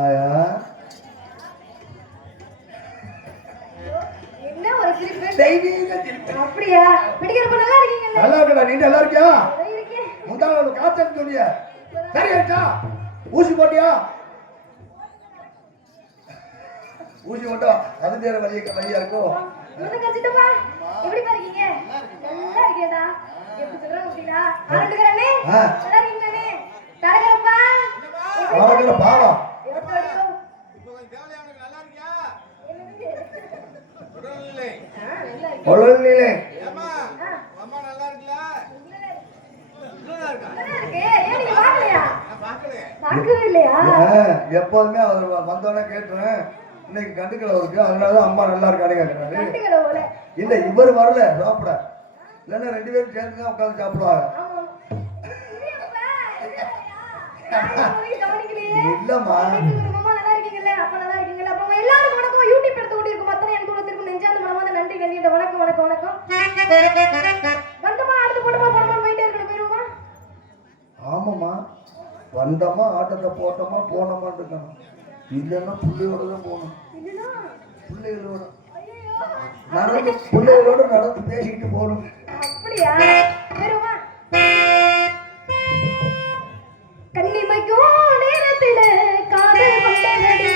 ஆயா என்ன ஒரு சிரிப்பு தெய்வீக சிரிப்பு. அப்படியா? பிடிக்கிறப்ப நல்லா இருக்கீங்கல்ல? நல்லா இருக்கடா. நீ நல்லா இருக்கியா? இருக்கேன். முந்தாள் காத்தன்னு சொன்னிய சரி ஆச்சா? ஊசி போட்டியா? ஊசி போட்டா அது நேர வழியா இருக்கும். கச்சிட்டப்பா எப்படி பாருக்கீங்க? நல்லா இருக்கேடா. எப்படி சொல்றேன் அப்படிடா? ஆரண்டுக்கறனே நல்லா இருக்கீங்கனே. தரகரப்பா ஆரண்டற பாவா இப்போ கொஞ்சம் தேவலையானு நல்லா இருக்கியா? உடல்நிலை ஒழுங்கிலே ஏமா அம்மா நல்லா இருக்கல? நல்லா இருக்கா? நல்லா இருக்கே. ஏன் நீங்க பார்க்கலையா? நான் பார்க்கலையே. பார்க்கவே இல்லையா? எப்போதுமே அவர் வந்தோடனே கேட்டுறேன். இன்னைக்கு கண்டுக்கல அவருக்கு. அதனாலதான் அம்மா நல்லா இருக்கானே கேட்கறாரு. கண்டுக்கல போல. இல்ல இவர் வரல சாப்பிட. இல்லன்னா 2 பேரும் சேர்ந்து தான் உட்கார்ந்து சாப்பிடுவாங்க. ஆமா. இல்லம்மா மாமா நல்லா இருக்கீங்கல்ல? அப்பா நல்லா இருக்கீங்கல்ல? அப்பா எல்லாரும் வணக்கம். யூடியூப் எடுத்து ஓடி இருக்கும். மத்தனை எனக்கு கூட திரும்ப நெஞ்சாந்த மனமாத நன்றி கண்டிட்ட வணக்கம் வணக்கம் வணக்கம். வந்தமா அடுத்து போடுமா போயிட்டே இருக்கணும் போயிருமா? ஆமாம்மா வந்தோமா ஆட்டத்தை போட்டோமா போனோமான்னு இருக்கணும். இல்லைன்னா பிள்ளையோட தான் போகணும். இதுதான் பிள்ளைகளோட ஐயோ நடந்து பிள்ளைகளோட நடந்து பேசிக்கிட்டு போகணும். அப்படியா? போயிருமா? கண்ணிமைக்கும் நேரத்தில காதல் கொண்டனடி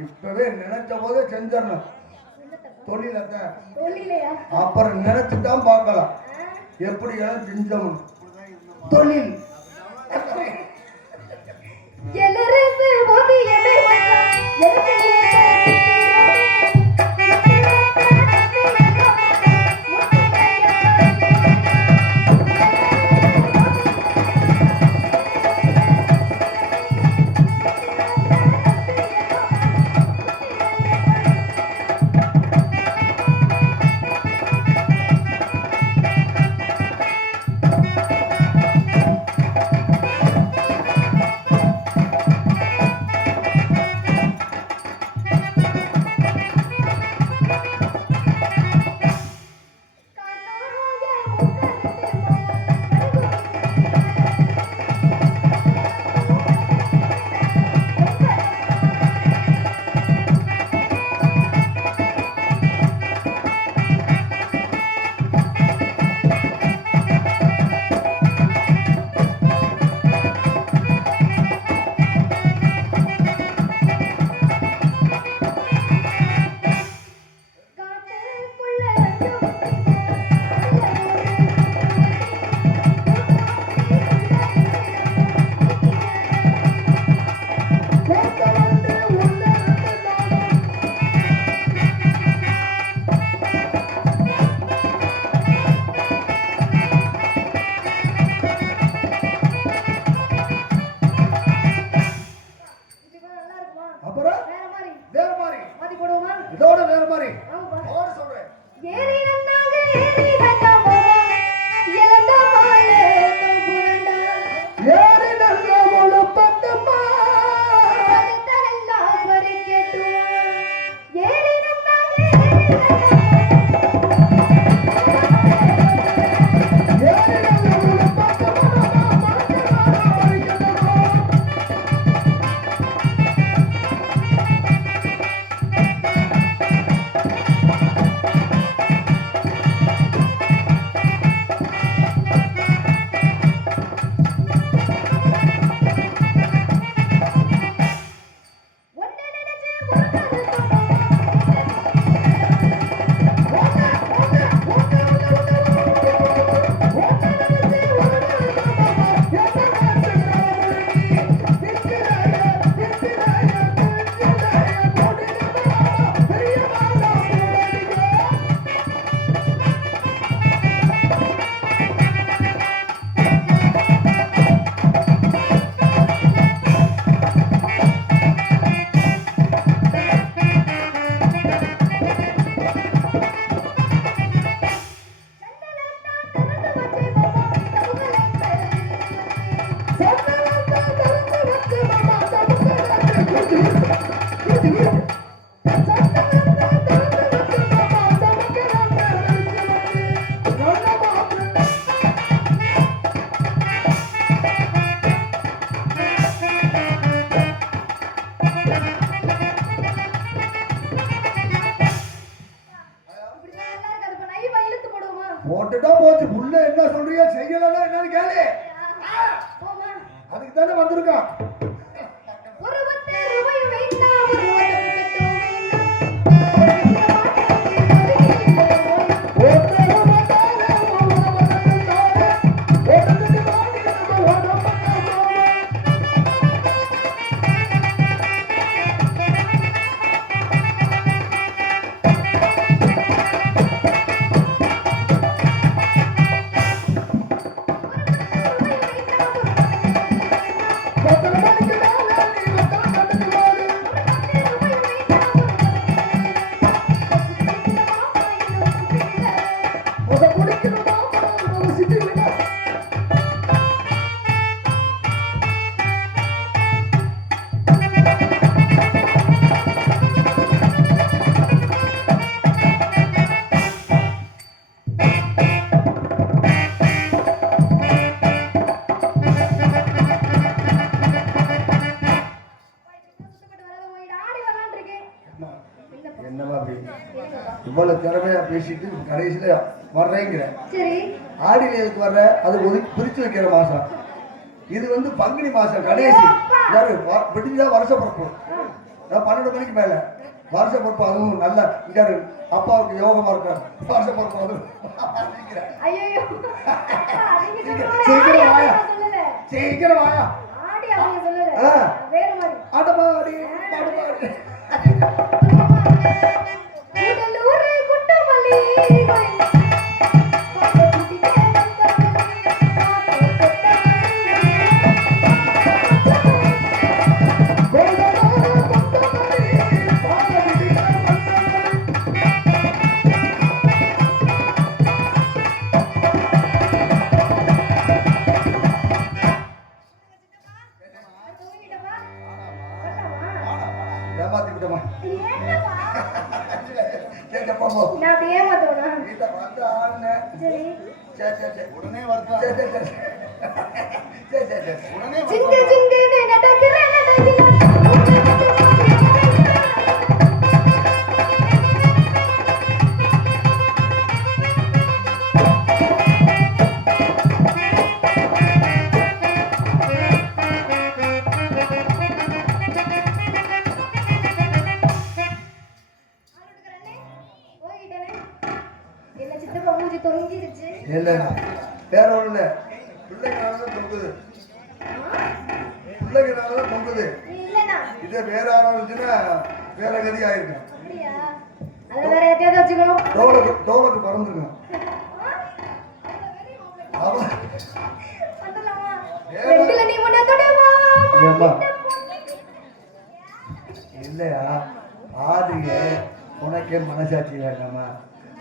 இப்பவே நினைச்ச போதே செஞ்சிடணும் தொழிலத்தை. அப்புறம் நினைச்சுதான் பார்க்கலாம் எப்படி எல்லாம் செஞ்சோம். தொழில் அதுக்கு தானே வந்திருக்கான். ஒரு 10 ரூபாய் வேண்டாம், ஒரு உதவி மட்டும் வேண்டாம். என்னமா இவ்வளவு திறமையா பேசிட்டு கடைசியில வர்றேங்கிற. சரி, ஆடியில எதுக்கு வர்ற? அது பிரிச்சு வைக்கிற மாசம். இது வந்து பங்குனி மாசம் கடைசி. யாரு விடிஞ்சா வருஷ பிறப்பு. 12 மணிக்கு மேல வருஷ பிறப்பு. அதுவும் நல்ல இங்க அப்பாவுக்கு யோகமா இருக்க வருஷ பிறப்பு. அதுவும் ஐயோ சீக்கிரம் வாயா, சீக்கிரம் வாயா. ஆடி அவங்க சொல்லல, வேற மாதிரி. ஆடமாடி பாடுமாடி. கூடலூர் குட்டமல்லி ஏமாத்தி விட்டமா. நான் அப்படியே ஏமாத்தோனா? வீட்டை வந்து ஆளுங்க. சரி, சரி சரி சரி. உடனே வருத்தம். சரி சரி சரி. சரி சரி சரி. உடனே ஜிங்கு ஜிங்குன்னு நடக்கிற நடையில என்ன சித்தப்பா மூஞ்சி தொங்கிருச்சு. இல்ல வேற ஒண்ணு இல்ல. பிள்ளைங்கனால தொங்குது. பிள்ளைங்கனால தொங்குது. இல்லனா இதே வேற ஆளா இருந்துச்சுன்னா வேற கதி ஆயிருக்கும். அப்படியா? அத வேற எதையாவது வச்சுக்கணும். டோலுக்கு பறந்துருக்கும். அவன் பண்ணலாமா? ரெண்டுல நீ முன்ன தொடவா. ஏம்மா? இல்லையா ஆதிங்க உனக்கே மனசாட்சி வேண்டாமா?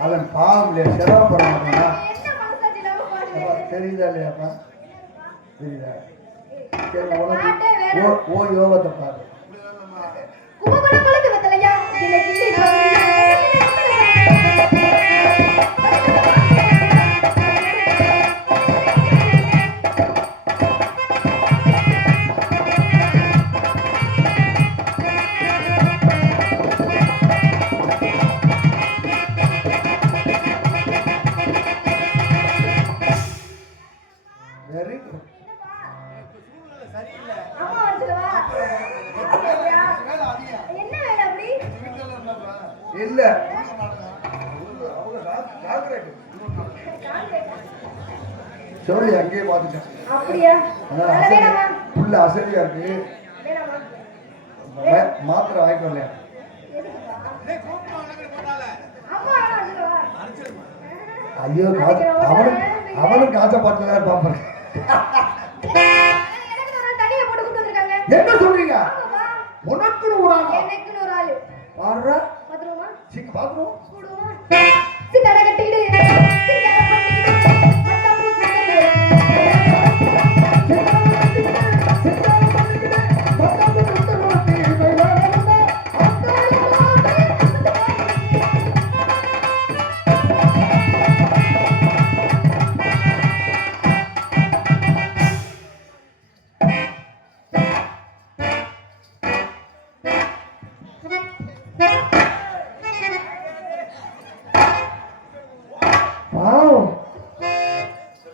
அவன் பாவம் இல்லையா, சிரமப்பட மாட்டானா? என்ன மனசாட்சி இல்லாம பாடுற? தெரியுதா இல்லையாப்பா? தெரியுதா? சரி உனக்கு ஓ யோகத்தை பாரு. கும்பகோணம் குளத்து வெத்தலையா எனக்கு இல்லை வெரி குட். அம்மா வந்துடுவா. வேலை அதிகம். என்ன வேலை அப்படி? இல்ல சொல்லி அங்கேயே பார்த்துட்டேன். அப்படியா? வேலை வேணாமா? புள்ள அசதியா இருக்கு. வேணாமா? மாத்திரை வாங்கிட்டு வரலையா? எதுக்குப்பா? கூப்பிட்டு உடனே போட்டால அம்மா வந்துடுவா. அடிச்சிருமா. ஐயோ அவனும் காய்ச்ச பாட்டுல தான் இருப்பான். எனக்கு ஒரு ஆள் தண்ணியை போட்டு கூட்டு வந்திருக்காங்க. என்ன சொல்றீங்க? ஆமாப்பா. உனக்குன்னு ஒரு ஆளா? எனக்குன்னு ஒரு ஆளு. பாடுறா பாத்துருவோமா? சீக்கிரம் பாத்துருவோம். கூடுவோமா? சித்தாட கட்டிக்கிடு சிங்கார பண்ணிக்கிடு மத்தாப்பு சுத்தம்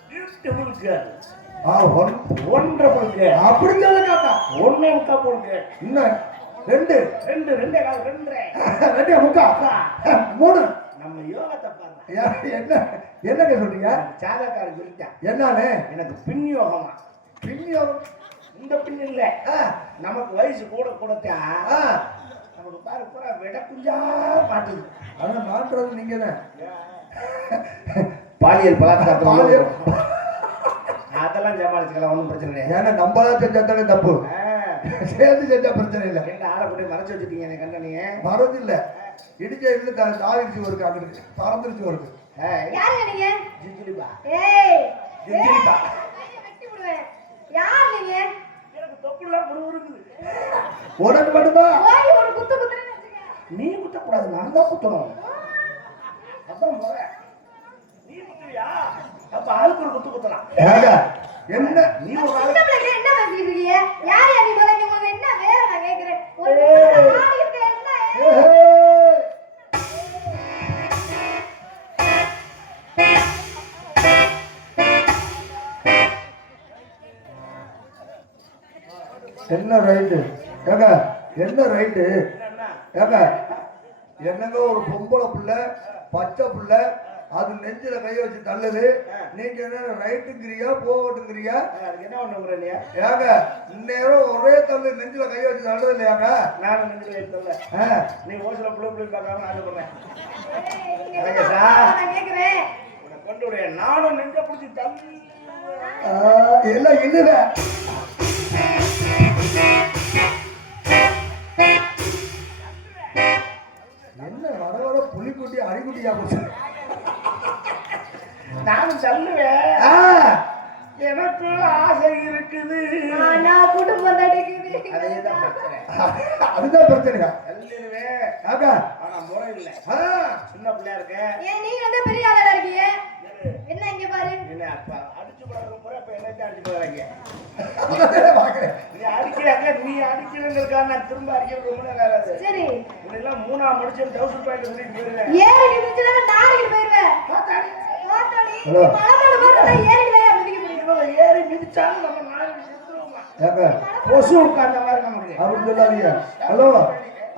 Beautiful girl. ஒன்றரை பொழுது அப்படி சொல்லுங்க. ஒன்னே முக்கா பொழுது இன்னும் ரெண்டு ரெண்டே கால் ரெண்டரை ரெண்டே முக்கா மூணு. நம்ம யோகத்தை பாருங்க. என்னங்க சொல்றீங்க? சாதக்காரன் சொல்லிட்டான் என்னன்னு? எனக்கு பின் யோகமா. பின்னியம். இந்த பின் இல்ல, நமக்கு வயசு கூட கூடத்தான் நமக்கு பாரு பூரா விட குஞ்சா மாட்டுது. ஆனா மாற்றுறது நீங்க தான். பாலியல் பலாத்காரம் பாலியல். அதெல்லாம் சமாளிச்சுக்கலாம், ஒன்றும் பிரச்சனை கிடையாது. ஏன்னா நம்மளா செஞ்சாத்தானே தப்பு, சேர்ந்து செஞ்சா பிரச்சனை இல்லை. ரெண்டு ஆளை கூட மறைச்சு வச்சுட்டீங்க எனக்கு கண்டனீங்க. மறந்து இல்ல, இடிச்ச இருந்து தாவிச்சு ஒரு காட்டு பறந்துருச்சு ஒரு. யாருங்க நீங்க? ஜிஜிலிபா. ஏய் ஜிஜிலிபா. கையை வெட்டி விடுவேன். யார் நீங்க? எனக்கு தொப்புலாம் புடுங்குது. உனக்கு மட்டுமா? ஓடி ஒரு குத்து குத்துறேன்னு வச்சுக்க. நீ குத்தக்கூடாது, நான் தான் குத்தணும். அதான் முறை. நீ குத்துவியா? அப்ப ஆளுக்கு ஒரு குத்து குத்தலாம். என்ன நீ ஒரு சின்ன ஆளு பிள்ளைங்க என்ன பேசிட்டு இருக்கீங்க? யார் யார் நீ முதல்ல? உங்களுக்கு என்ன வேலை நான் கேக்குறேன். ஒரு ஆடி இருக்க என்ன? என்ன ரைட்டு ஏங்க? என்ன ரைட்டு என்ன? ஏங்க? என்னங்க ஒரு பொம்பளை பிள்ளை பச்சை பிள்ளை அது நெஞ்சில கைய வச்சு தள்ளுது, நீங்க என்ன ரைட்டுங்கிறியா போகட்டுங்கிறியா? அதுக்கு என்ன பண்ணுங்கிற இல்லையா? ஏங்க இந்நேரம் ஒரே தள்ளு நெஞ்சில கைய வச்சு தள்ளுது இல்லையாங்க? நானும் நெஞ்சில வைத்தல. நீ ஓசல புள்ள பார்க்காம நான் சொல்றேன். ஏய், நீங்க அழகா என்ன சார். நான் கேக்குறேன். உன்னை கொண்டு விட நானும் நெஞ்ச பிடிச்சி தள்ளி எல்லாம் இல்ல. என்ன வர வர புலிக்குட்டி அடிக்குட்டியா போச்சு? நானும் தள்ளுவேன். எனக்கு ஆசை இருக்குது. நான் குடும்பம் தடுக்குது. அதேதான் பிரச்சனை. அதுதான் பிரச்சனையா? தள்ளிடுவேன். ஆகா ஆனா முறை இல்லை. சின்ன பிள்ளையா இருக்க. ஏன் நீங்க வந்து பெரிய ஆளா இருக்கீங்க? என்ன இங்க பாரு. என்ன அப்ப அடிச்சு போடுற முறை இப்ப என்ன அடிச்சு போடுறாங்க? பாக்குறேன். நீ அடிக்கிறாங்க, நீ அடிக்கிறதுக்காக நான் திரும்ப அடிக்கிறது ரொம்ப நேரம் ஆகுது. சரி இதெல்லாம் மூணாம் முடிச்சு டவுசர் பாயிண்ட் சொல்லிட்டு போயிருவேன். ஏறி நிமிச்சுனா நாளைக்கு போயிருவேன். பார்த்தாடி. ஓட்டாடி ஹலோ. மலமட மாதிரி ஏறிலையா மிதிக்க முடியும். இவங்க ஏறி மிதிச்சாலும் நம்ம நாளைக்கு செத்துருவோமா? ஏங்க கொசு உட்கார்ந்த மாதிரி நமக்கு. அப்படி சொல்லாதீங்க. ஹலோ,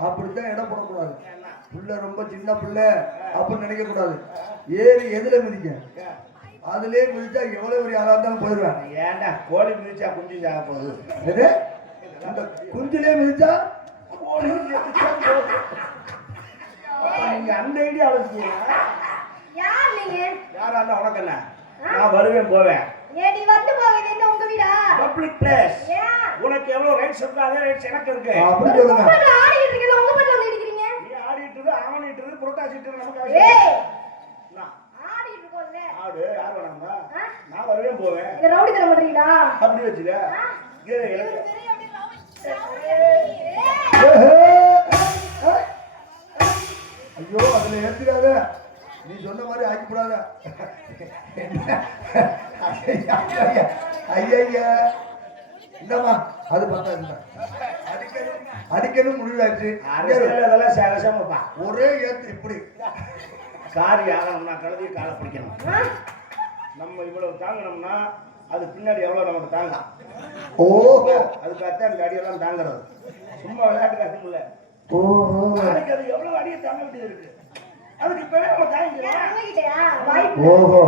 அப்படித்தான் இடம் போடக்கூடாது. புள்ள ரொம்ப சின்ன பிள்ளை அப்படின்னு நினைக்க கூடாது. ஏறி எதுல மிதிக்க, அதுலயே மிதிச்சா எவ்வளவு பெரிய ஆளா இருந்தாலும் போயிடுவேன். ஏன்டா கோழி மிதிச்சா குஞ்சு சாக போகுது. எது? அந்த குஞ்சிலே மிதிச்சா கோழி மிதிச்சா போகுது. அப்ப நீங்க அந்த ஐடியா வச்சுக்கீங்களா? யார் நீங்க? யாரா இருந்தா உனக்கு என்ன? நான் வருவேன் போவேன். ஏ நீ வந்து போவீங்க இந்த உங்க வீடா? Public place. ஏன்? உனக்கு எவ்வளவு ரைட்ஸ் இருக்கோ அதே ரைட்ஸ் எனக்கு இருக்கு. அப்படி சொல்லுங்க. உங்க ஆடிட்டு இருக்கீங்க, உங்க பட்ல வந்து இடிக்கிறீங்க. நீ ஆடிட்டு ஆவணிட்டு புரோட்டாசிட்டு நமக்கு ஏய் அவசியம். நான் ஆடிட்டு இருக்கோம்ல. ஆடு யார் வேணாமா? நான் வருவேன் போவேன். இந்த ரவுடி தர மாட்டீங்களா? அப்படி வச்சுக்க. இவரு பெரிய அப்படி ரவுடி. ஐயோ அதுல ஏத்துக்காத, நீ சொன்ன மாதிரி ஆக்கிக்கூடாத. ஐயா இந்தமா அது பார்த்தா அடிக்கணும் முடிவாச்சு. அரசியல் அதெல்லாம் சேகசமாப்பா. ஒரே ஏத்து இப்படி காரி ஆகணும்னா கழுதி காலை பிடிக்கணும். நம்ம இவ்வளவு தாங்கணும்னா அது பின்னாடி எவ்வளவு நமக்கு தாங்க. ஓஹோ அதுக்காகத்தான் இந்த அடியெல்லாம் தாங்குறது. சும்மா விளையாட்டு காசு இல்ல. ஓஹோ அதுக்கு அது எவ்வளவு அடியை தாங்க வேண்டியது இருக்கு. அதுக்கு இப்பவே நம்ம தாங்கிக்கலாம். உங்ககிட்டயா? வாய்ப்பு ஓஹோ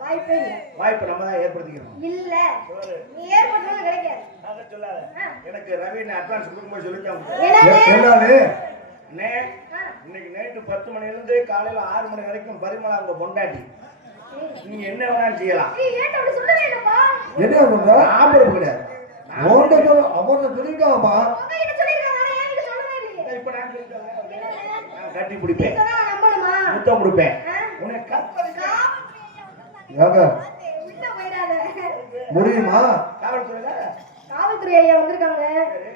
வாய்ப்பே இல்ல. வாய்ப்பு நம்ம தான் ஏற்படுத்திக்கணும். இல்ல நீ ஏற்பட்டது கிடைக்காது. அதை சொல்லாத. எனக்கு ரவி அட்வான்ஸ் கொடுக்கும்போது சொல்லிட்டாங்க. என்னன்னு இன்னைக்கு நைட்டு 10 மணில இருந்து காலையில 6 மணி வரைக்கும் பரிமளா உங்க பொண்டாட்டி. நீங்க என்ன வேணாலும் செய்யலாம். நீ ஏன் அப்படி சொல்லவே இல்லப்பா? என்ன சொல்ற? ஆம்பளை கிடையாது. அவன்கிட்ட சொல்லிருக்காமா? உங்ககிட்ட சொல்லிருக்காங்க, ஆனா என்கிட்ட சொல்லவே இல்லையே. இப்ப நான் சொல்லிட்டேன். என்னது? நான் கட்டி பிடிப்பேன், சொன்னா நம்பணுமா? முத்தம் கொடுப்பேன். உன்னை கற்பழிக்க ஏங்க உள்ள போயிடாத. முடியுமா? காவல்துறையில காவல்துறை ஐயா வந்திருக்காங்க.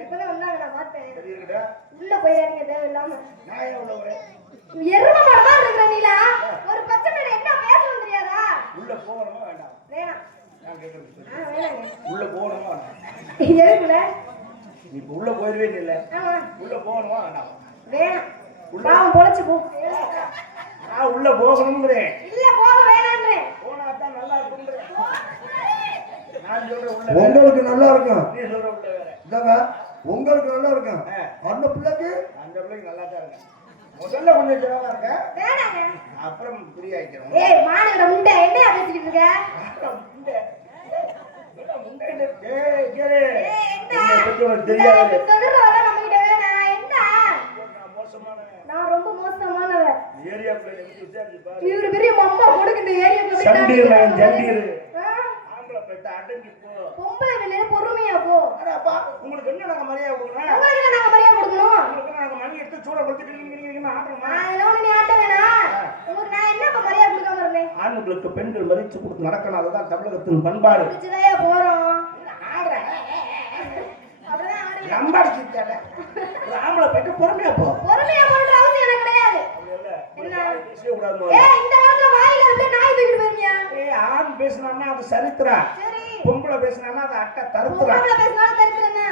இப்பதான் வந்தாங்க, நான் பார்த்தேன். சரி இருக்கட்டும். உள்ள போயிடாதீங்க தேவையில்லாம. நான் ஏன் உள்ள வரேன்? எரும மாடமா இருக்கிற நீலா ஒரு பச்சை மேல என்ன பேசணும் தெரியாதா? உள்ள போகணுமா வேண்டாம்? வேணாம். நான் கேட்கறது சொல்லு. வேணாங்க. உள்ள போகணுமா வேண்டாம்? எருக்குல? நீ இப்ப உள்ள போயிருவே இல்ல. ஆமா. உள்ள போகணுமா வேண்டாம்? வேணாம். பாவம் பொழைச்சு போ. நான் உள்ள போகணும்ங்கிறேன். இல்ல போக வேணான்றேன். போனா தான் நல்லா இருக்கும்ங்கிறேன். நான் சொல்ற உள்ள வேற. உங்களுக்கு நல்லா இருக்கும். நீ சொல்ற உள்ள வேற. இதாங்க உங்களுக்கு நல்லா இருக்கும். அந்த பிள்ளைக்கு அந்த பிள்ளைக்கு நல்லா தான் இருக்கு. முதல்ல கொஞ்சம் ஜெரவா இருக்க. வேணாங்க. அப்புறம் ஃப்ரீ ஆயிக்கிறோம். ஏய் மானங்கட முண்டை என்னையா பேசிக்கிட்டு இருக்க? தெரியாது. நான் ரொம்ப மோசமானவர். ஏரியா பிள்ளை விசாரிச்சு பாரு. இவரு பெரிய மம்மா கொடுக்கு இந்த ஏரியாக்குள்ள சண்டீர் ஜண்டீர். ஆ? ஆம்பளை பெட்ட அடங்கி போ. பொம்பளை வெளியே பொறுமையா போ. அடப்பா உங்களுக்கு என்ன நாங்க மரியாதை கொடுக்கணும்? உங்களுக்கு என்ன நாங்க மரியாதை கொடுக்கணும்? உங்களுக்கு நாங்க மணி எடுத்து சூட கொடுத்துட்டு நீங்க ஆட்டணுமா? அதெல்லாம் நீ ஆட்ட வேணாம். உங்களுக்கு நான் என்ன இப்ப மரியாதை கொடுக்காம இருந்தேன்? ஆண்களுக்கு பெண்கள் மதிச்சு கொடுத்து நடக்கணும். அதுதான் தமிழகத்தின் பண்பாடு. பிடிச்சதையா போறோம். ஆடுறேன். அப்படிதான் ஆடுவேன். நம்பாடிச்சிட்டானே. ஒரு ஆம்பளை பெட்ட பொறுமையா போ. பொறுமையா போன்ற அவசியம் எனக்கு கிடையாது. என்ன பேசவே கூடாது. ஏய் இந்த காலத்துல வாயில இருந்து நாய் தூக்கிட்டு போயிருமியா? ஏய் ஆண் பேசினான்னா அது சரித்திரம். சரி. பொம்பளை பேசினான்னா அது அட்டை தருத்திரம். பொம்பளை பேசினாலும் தரித்திரம் என்ன?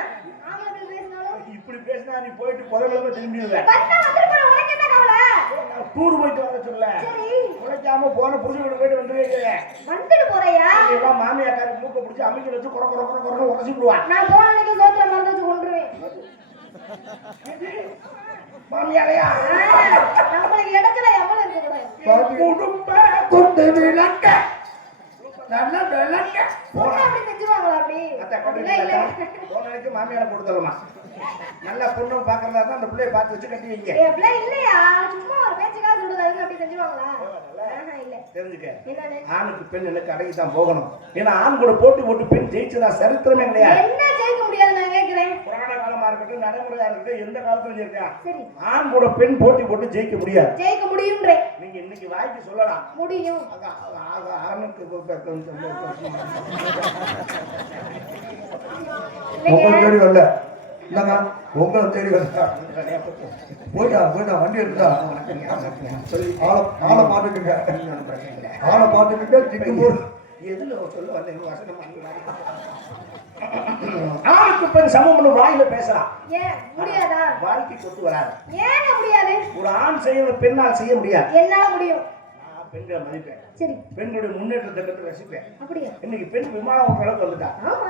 ஆம்பளை பேசினாலும் இப்படி பேசினா நீ போயிட்டு புதவில திரும்பிடுவ. பண்ண வந்துட்டு போற உனக்கு என்ன கவலை? நான் டூர் போயிட்டு வர சொல்ல. சரி. உழைக்காம போன புருஷன் வீடு போயிட்டு வந்துருவீங்க. வந்துட்டு போறியா? எல்லாம் மாமியாக்காரி மூக்க பிடிச்சி அமைக்க வச்சு கொர கொர கொர கொரன்னு உரசி விடுவான். நான் போன அன்னைக்கு சோத்துல மறந்து வச்சு கொண்டுருவேன். மாமியாரையா நம்மளுக்கு இடத்துல எவ்வளவு இருக்கு கூட. குடும்ப கொண்டு விளக்க நல்ல விளக்க பொண்ணு அப்படி செஞ்சுவாங்களா அப்படி? அத்தை அப்படிலாம் இல்ல. போன நாளைக்கு மாமியாரை கொடுத்துடலாமா? நல்ல பொண்ணு பாக்குறதா தான் அந்த பிள்ளைய பார்த்து வச்சு கட்டி வைங்க. ஏய் அப்படிலாம் இல்லையா? சும்மா ஒரு பேச்சுக்காக சொல்றது அதுக்கு அப்படி செஞ்சுவாங்களா? இல்ல. தெரிஞ்சுக்க. என்னது? ஆணுக்கு பெண் எனக்கு அடங்கி தான் போகணும். ஏன்னா ஆண் கூட போட்டி போட்டு பெண் ஜெயிச்சதா சரித்திரமே கிடையாது. என்ன ஜெயிக்க முடியாது நான் கேக்குறேன். புராண காலமா இருக்கட்டும் நடைமுறையா இருக்கட்டும் எந்த காலத்துலயும் இருக்கா சரி. ஆண் கூட பெண் போட்டி போட்டு ஜெயிக்க முடியாது. ஜெயிக்க முடியும்ன்றே. நீங்க இன்னைக்கு வாய்க்கு சொல்லலாம். முடியும். ஆணுக்கு உங்களை தேடி வரல. இல்லங்க உங்களை தேடி வரல. போயிட்டா வண்டி எடுத்தா ஆளை பாத்துக்குங்க. ஆளை பாத்துக்கிட்ட சிக்கும் போது எதுல சொல்ல வந்த வசனம் ஆணுக்கு பெண் சமம்னு வாயில பேசலாம். ஏன் முடியாதா? வாழ்க்கை கொத்து வராது. ஏன் முடியாது? ஒரு ஆண் செய்ய பெண்ணால் செய்ய முடியாது. என்னால முடியும். நான் பெண்களை மதிப்பேன். சரி. பெண்களுடைய முன்னேற்றத்தை கண்டு ரசிப்பேன். அப்படியா? இன்னைக்கு பெண் விமானம் ஓட்டுற அளவுக்கு வந்துட்டா. ஆமா.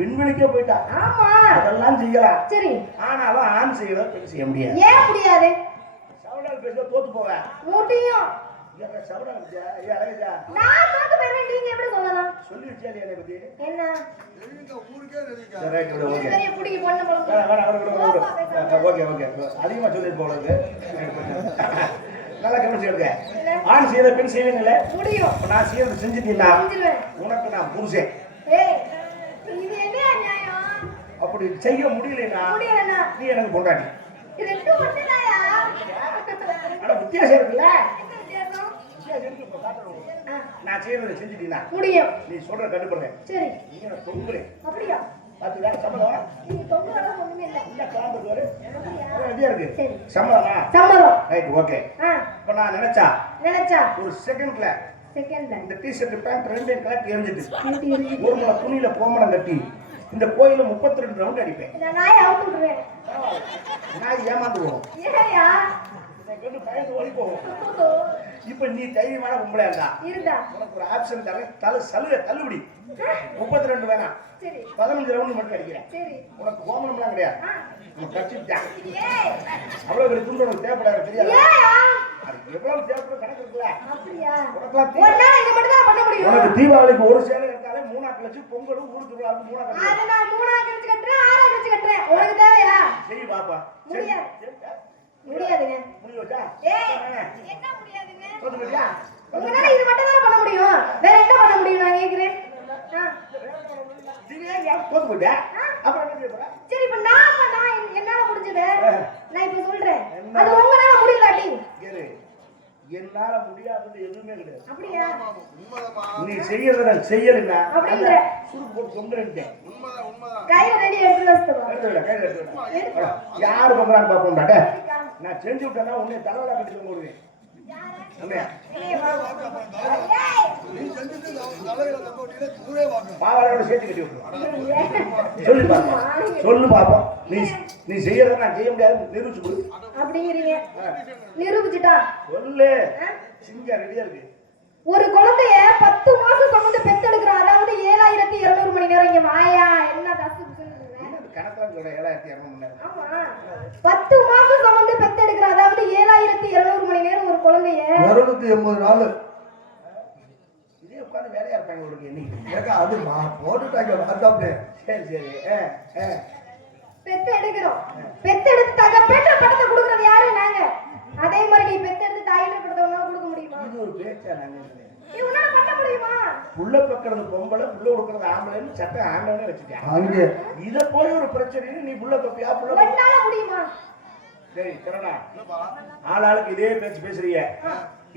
விண்வெளிக்கே போயிட்டா. ஆமா. அதெல்லாம் செய்யலாம். சரி. ஆனாலும் ஆண் செய்யறத பெண் செய்ய முடியாது. ஏன் முடியாது? சவடால் பேச தோத்து போவேன். முடியும். சவடால் நான் தோத்து போறேன் நீங்க எப்படி சொல்லலாம்? சொல்லி வச்சியா என்னை பத்தி? என்ன? ஊருக்கே சரி, ரைட், விடு, ஓகே. பெரிய புடி பொண்ணு போல. ஓகே. அதிகமா சொல்லி போறது. நல்லா கவனிச்சுடுங்க. ஆண் செய்யறத பெண் செய்வீங்கல்ல? முடியும். நான் செய்யறத செஞ்சுட்டீங்களா? செஞ்சிருவேன். உனக்கு நான் புருஷன். ஏய் இது என்ன நியாயம்? அப்படி செய்ய முடியலனா முடியலனா நீ எனக்கு பொண்டாட்டி. இது ரெண்டு ஒண்ணுதாயா? ஆனா வித்தியாசம் இருக்குல்ல? என்ன வித்தியாசம்? வித்தியாசம் இருக்கு. இப்ப காட்டுறேன். நான் செய்யறத செஞ்சுட்டீங்களா? முடியும். நீ சொல்ற கட்டுப்படுறேன். சரி. நீங்க நான் தொங்குறேன். அப்படியா? பாத்தீங்களா சம்மதம்? நீ தொங்குறதா ஒண்ணுமே இல்ல. இல்ல காம்பு வரு. அப்படியா? ரெடியா இருக்கு. சரி. சம்மதமா? சம்மதம். Right, okay. ஆ. இப்ப நான் நினைச்சா ஒரு செகண்ட்ல செகண்ட்ல இந்த டி-ஷர்ட் பேண்ட் ரெண்டையும் கலட்டி எரிஞ்சிட்டு எரிஞ்சிட்டு. ஒரு முளை துணியில கோமணம் கட்டி இந்த கோயில 32 ரவுண்ட் அடிப்பேன். இந்த நாயை அவுத்து விடுவேன். நான் ஏமாந்துருவோம். ஏயா? பயந்து ஓடி போவோம். இப்ப நீ தைரியமான பொம்பளை இருந்தா உனக்கு ஒரு ஆப்ஷன் தரேன். தள்ளுபடி 32 வேணாம். சரி. 15 ரவுண்ட் மட்டும் அடிக்கிறேன். சரி. உனக்கு கோமணம்லாம் கிடையாது. உனக்கு கட்சிட்டான். ஏய் அவ்வளவு பெரிய துண்டு உனக்கு தேவைப்படாது தெரியாது. ஏயா? அது எவ்வளவு தேவைப்படும் கணக்கு இருக்குல்ல? அப்படியா? உனக்கு ஒரு நாள் இது மட்டும் தான் பண்ண முடியும். உனக்கு தீபாவளிக்கு ஒரு சேலை எடுத்தாலே 3 கழிச்சு பொங்கலும் ஊருக்கு விழாவுக்கு 3 கழிச்சு அது நான் 3 கழிச்சு கட்டுறேன் 6 கழிச்சு கட்டுறேன். உனக்கு தேவையா? சரி பாப்பா. முடியாது. முடியாதுங்க. முடியுதா? ஏய் என்ன முடியாதுங்க? சொல்லுறியா? உங்களால இது மட்டும் தான் பண்ண முடியும். வேற என்ன பண்ண முடியும் நான் கேக்குறேன். தோத்து போயிட்டா? அப்புறம் என்ன செய்ய போற? சரி இப்ப நான் என்னால முடிஞ்சது நான் இப்ப சொல்றேன். அது உங்களால முடியலாட்டி கேளு. என்னால முடியாதது எதுவுமே கிடையாது. அப்படியா? நீ செய்யறத செய்யலன்னா அப்படிங்கற சுருக்கு போட்டு தொங்குறேன்ட்டேன். கையில ரெடி எடுத்து வச்சுடுவா. கையில எடுத்து யாரு பண்றான்னு பாப்போம்டா. நான் செஞ்சு விட்டேன்னா உன்னை தலைவலா கட்டி தொங்க விடுவேன். பாவாளோட சேர்த்து கட்டி விட்டுருவான். சொல்லு பாப்போம். நீ செய்யறத நான் செய்ய முடியாது நிரூபிச்சு கொடு. அப்படிங்கிறீங்க. நிரூபிச்சுட்டா சொல்லு. சிங்கா ரெடியா இருக்கு. ஒரு குழந்தைய 10 மாசம் சுமந்து பெத்தெடுக்கிறோம். அதாவது 7200 மணி வாயா என்ன தசு புசுன்னு கணக்கில் சொல்ற 7200 ஆமா 10 மாசம் சுமந்து பெத்தெடுக்கிற அதாவது 7200 மணி நேரம் ஒரு குழந்தைய 280 நாள் இதே உட்காந்து வேலையா இருப்பாங்க உங்களுக்கு என்னைக்கு ஏக்கா அது போட்டுட்டாங்க வாட்ஸ்அப்ல. சரி சரி பெத்தெடுக்கிறோம் பெத்தெடுத்து பெற்ற படத்தை கொடுக்கறது யாரு நாங்க அதே மாதிரி நீ பெத்தெடுத்து தாயில படத்தை உன்னால கொடுக்க முடியுமா இது ஒரு பேச்சா நாங்க நீ உன்னால பண்ண முடியுமா புள்ள பக்கிறது பொம்பளை புள்ள கொடுக்கறது ஆம்பளைன்னு சட்டம் ஆண்டவனே வச்சுட்டேன் அங்கே இத போய் ஒரு பிரச்சனை நீ புள்ள பப்பியா புள்ள உன்னால முடியுமா சரி கரணா ஆளாளுக்கு இதே பேச்சு பேசுறீங்க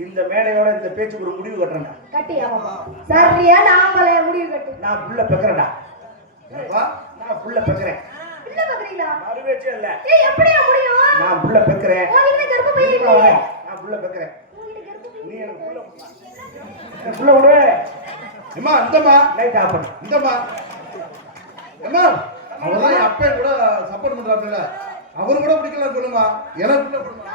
இந்த மேடையோட இந்த பேச்சுக்கு ஒரு முடிவு கட்டுறேன் கட்டியா சரியா நாமளே முடிவு கட்டு நான் புள்ள பெக்கறேன்டா நான் புள்ள பெக்கறேன் இல்ல பக்கறீங்களா மறுவேச்சே இல்ல ஏய் எப்படியா முடியும் நான் புள்ள பெக்கறேன் உன்கிட்ட கர்ப்பப்பை இல்லையே நான் புள்ள பெக்கறேன் உன்கிட்ட கர்ப்பப்பை நீ எனக்கு புள்ள விடு அம்மா இந்தம்மா லைட் ஆஃப் பண்ணு இந்தம்மா அம்மா அவர்தான் என் அப்பா கூட சப்போர்ட் பண்றாப்ல அவரு கூட பிடிக்கல சொல்லுமா எனக்கு பிள்ளை கொடுமா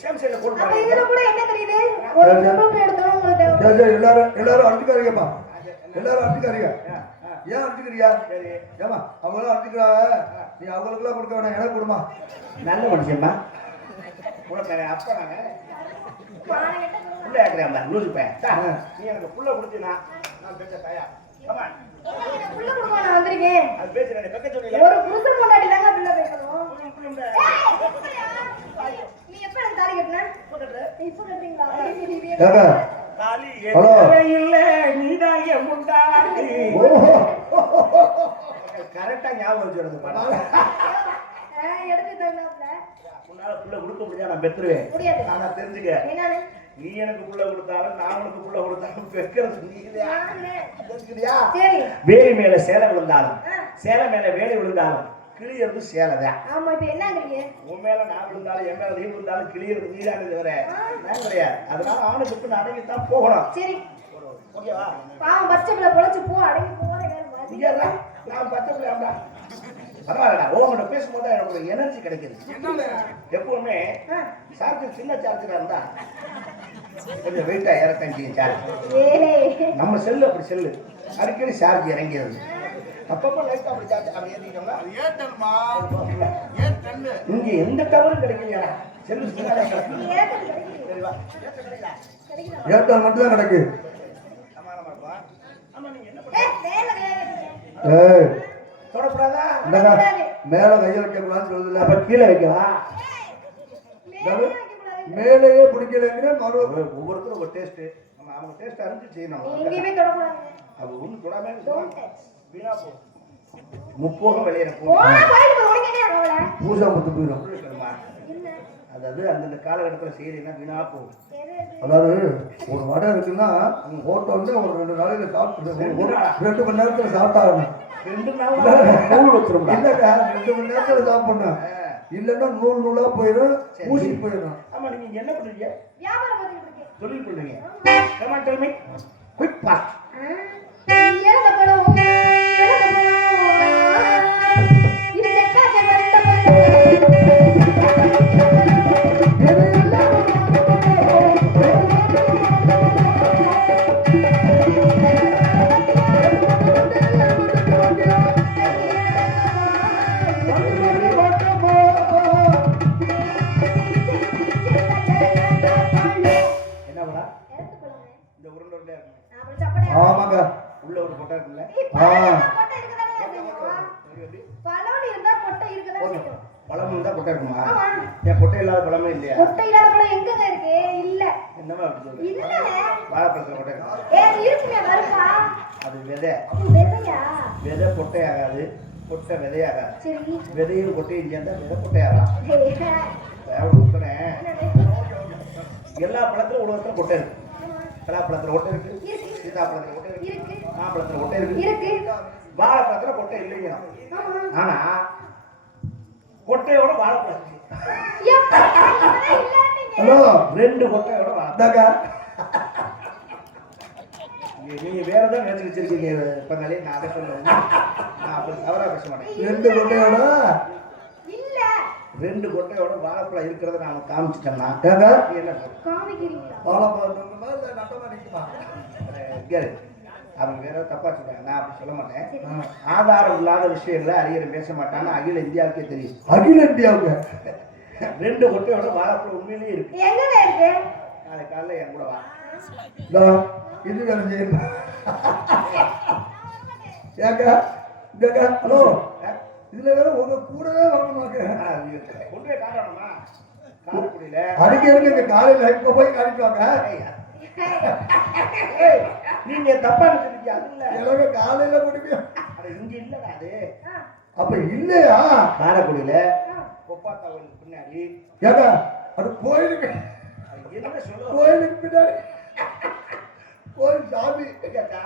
சேம் சைடுல போட்டு அப்ப பாருங்க இதுல கூட என்ன தெரியுது ஒரு கர்ப்பப்பை எடுத்தோம் உங்களுக்கு சரி சரி எல்லாரும் அடிச்சுக்காதீங்கப்பா. எல்லாரும் அடிச்சுக்காதீங்க. ஏன் அடிச்சுக்கிறியா? சரி ஏமா அவங்களாம் அடிச்சுக்கிறாங்க. நீ அவங்களுக்குலாம் கொடுக்க வேணாம், எனக்கு கொடுமா. நல்ல மனுஷன்மா உனக்கு அப்பா நாங்க புள்ள ஏற்கிறேன் லூசு பையன் நீ எனக்கு புள்ள கொடுத்தீனா நான் பேச தயா ஆமா உங்களுக்கு புள்ள கொடுக்க நான் வந்திருக்கேன் அது பேசுறேன் பக்க சொல்லல ஒரு புருஷன் முன்னாடி தாங்க புள்ள பேசணும் நீ எப்ப எனக்கு தாலி கட்டின இப்ப கட்டுறீங்களா ஏக்கா, தாலி ஹலோ. இல்ல நீதான் என் முண்டாடி கரெக்டா ஞாபகம் வச்சுடுறது பாடா எடுத்து தந்தாப்ல உன்னால புள்ள கொடுக்க முடியாது நான் பெற்றுவேன் முடியாது. ஆனா தெரிஞ்சுக்க என்னன்னு நீ எனக்கு புள்ள கொடுத்தாலும் நான் உனக்கு புள்ள கொடுத்தாலும் பெக்கிறது நீ இல்லையா தெரிஞ்சுக்கிறியா சரி வேலி மேல சேலை விழுந்தாலும் சேலை மேல வேலி விழுந்தாலும் கிளியறது சேலைதான் ஆமா இப்ப என்னங்கிறீங்க உன் மேல நான் விழுந்தாலும் என் மேல நீ விழுந்தாலும் கிளியறது நீதான் தவிர நான் கிடையாது அதனால ஆணுக்கு நான் அடங்கித்தான் போகணும் சரி ஓகேவா பாவம் பச்சை பிள்ளை பொழைச்சு போ அடங்கி போற இங்க நான் பத்த பிள்ளையாண்டா பரவாயில்லடா உங்ககிட்ட பேசும்போது எனக்கு ஒரு எனர்ஜி கிடைக்குது எப்பவுமே சார்ஜர் சின்ன சார்ஜரா இருந்தா கொஞ்சம் வெயிட்டா இறக்கம் செய்யும் சார்ஜ் நம்ம செல்லு அப்படி செல்லு அடிக்கடி சார்ஜ் இறங்கிறது அப்பப்போ லைட்டா அப்படி சார்ஜ் அப்படி ஏற்றிட்டோம்னா ஏட்டன்மா ஏட்டன்னு இங்க எந்த டவரும் கிடைக்கலையா செல்லு சின்னதா கிடக்கு. சரிவா? ஏர்டெல் மட்டும் தான் கிடக்கு. சமாதானமா இருப்பா. ஆமா நீங்க என்ன பண்ணுங்க ஏய், தொடக்கூடாதா இந்தாங்க, மேல கையை வைக்க கூடாதுன்னு சொல்லுதுல. அப்ப கீழே வைக்கவா மேலேயே பிடிக்கலைங்கிற மறு ஒவ்வொருத்தரும் ஒரு டேஸ்ட் நம்ம அவங்க டேஸ்ட் அறிஞ்சு செய்யணும் எங்கேயுமே தொடக்கூடாது அது ஒண்ணு தொடாம வீணா போகும் முப்போகம் விளையிற போனா போயிட்டு போ, உனக்கு என்ன கவலை பூசா முத்து போயிடும். இருக்கணுமா என்ன அதாவது அந்தந்த காலகட்டத்தில் செய்யறீங்கன்னா வீணா போகும் அதாவது ஒரு வடை இருக்குன்னா ஓட்ட வந்து ஒரு 2 நாளையில சாப்பிட்டு 2 மணி நேரத்துல சாப்பிட்டாகணும். 2 நாள் நூல் வச்சிருந்தா இல்லக்கா 2 மணி நேரத்துல சாப்பிடணும். இல்லைன்னா நூல் நூலா போயிடும், ஊசி போயிடும். ஆமா நீங்க என்ன பண்றீங்க வியாபாரம் பண்ணிட்டு இருக்கேன் தொழில் பண்றீங்க come on tell me quick fast இறந்த படம் இது செக்காச்சே வந்த என்ன பண்ணா இந்த உருண்டை உருண்டையா இருக்கும் ஆமாங்க. உள்ள ஒரு கொட்டை இருக்குல்ல பழம் இருந்தா கொட்டை இருக்கதான் செய்யும். பழம் இருந்தா கொட்டை இருக்குமா ஆமா. என் கொட்டை இல்லாத பழமே இல்லையா கொட்டை இல்லாத பழம் எங்கங்க இருக்கு? இல்ல. என்னமா அப்படி சொல்றேன் இல்லங்க. வாழைப்பழத்துல கொட்டை இருக்கும் இருக்குமே வருப்பா. அது விதை அது விதையா? விதை கொட்டை ஆகாது கொட்டை விதையாகாது சரி. விதையும் கொட்டையும் சேர்ந்தா விதை கொட்டையாகலாம் எல்லா பழத்திலும் உலகத்துல கொட்டை இருக்கு பலாப்பழத்துல கொட்டை இருக்கு சீதாப்பழத்துல கொட்டை இருக்கு இருக்கு. மாப்பழத்துல கொட்டை இருக்கு இருக்கு. வாழைப்பழத்துல கொட்டை இல்லைங்க ஆமா. ஆனா கொட்டையோட வாழைப்பழம் இருக்கு. எப்பா, இதெல்லாம் இல்லன்னீங்க. ஹலோ 2 கொட்டையோட வாழைப்பழம் இந்தாக்கா, நீங்க வேற ஏதாவது நினைச்சு வச்சிருக்கீங்க பங்காளி நான் அதை சொல்லுவேன் நான் அப்படி தவறா பேச மாட்டேன் 2 கொட்டையோட இல்ல. 2 கொட்டையோட வாழைப்பழம் இருக்கிறத நாம காமிச்சிட்டோம்னா ஏங்க நீ என்ன சொல்ற? காமிக்கிறீங்களா? வாழைப்பழம் தொங்குமா இல்ல நட்டமா நிக்குமா? கேளு. அவங்க வேற தப்பா சொல்றாங்க, நான் அப்படி சொல்ல மாட்டேன். ஆதாரம் இல்லாத விஷயங்களை அறிஞர் பேச மாட்டான்னு அகில இந்தியாவுக்கே தெரியும். அகில இந்தியாவுக்கு 2 கொட்டையோட வாழைப்பழம் உண்மையிலேயே இருக்கு. எங்கங்க இருக்கு? நாளைக்கு காலைல என் கூட வா. இதோ, இது வேலை செய்யணும். ஏக்கா இங்கக்கா, ஹலோ, இதுல வேற உங்க கூடவே வரணுமாக்க. கொண்டு போய் காட்டணுமா? காரைக்குடியில அடிக்கிறதுக்கு இந்த காலையில இப்ப போய் காட்டிட்டு வாங்க. ஏய், நீங்க தப்பா நினைச்சிருக்கீங்க. அது இல்ல, எனக்கு காலையில முடியும். அது இங்க இல்லடா. அது அப்ப இல்லையா? காரைக்குடியில கொப்பாத்தா கோயிலுக்கு பின்னாடி. ஏக்கா அது கோயிலுக்கு, அது என்ன சொல்லுவோம்? கோயிலுக்கு பின்னாடி கோயில் சாமி. கேட்டா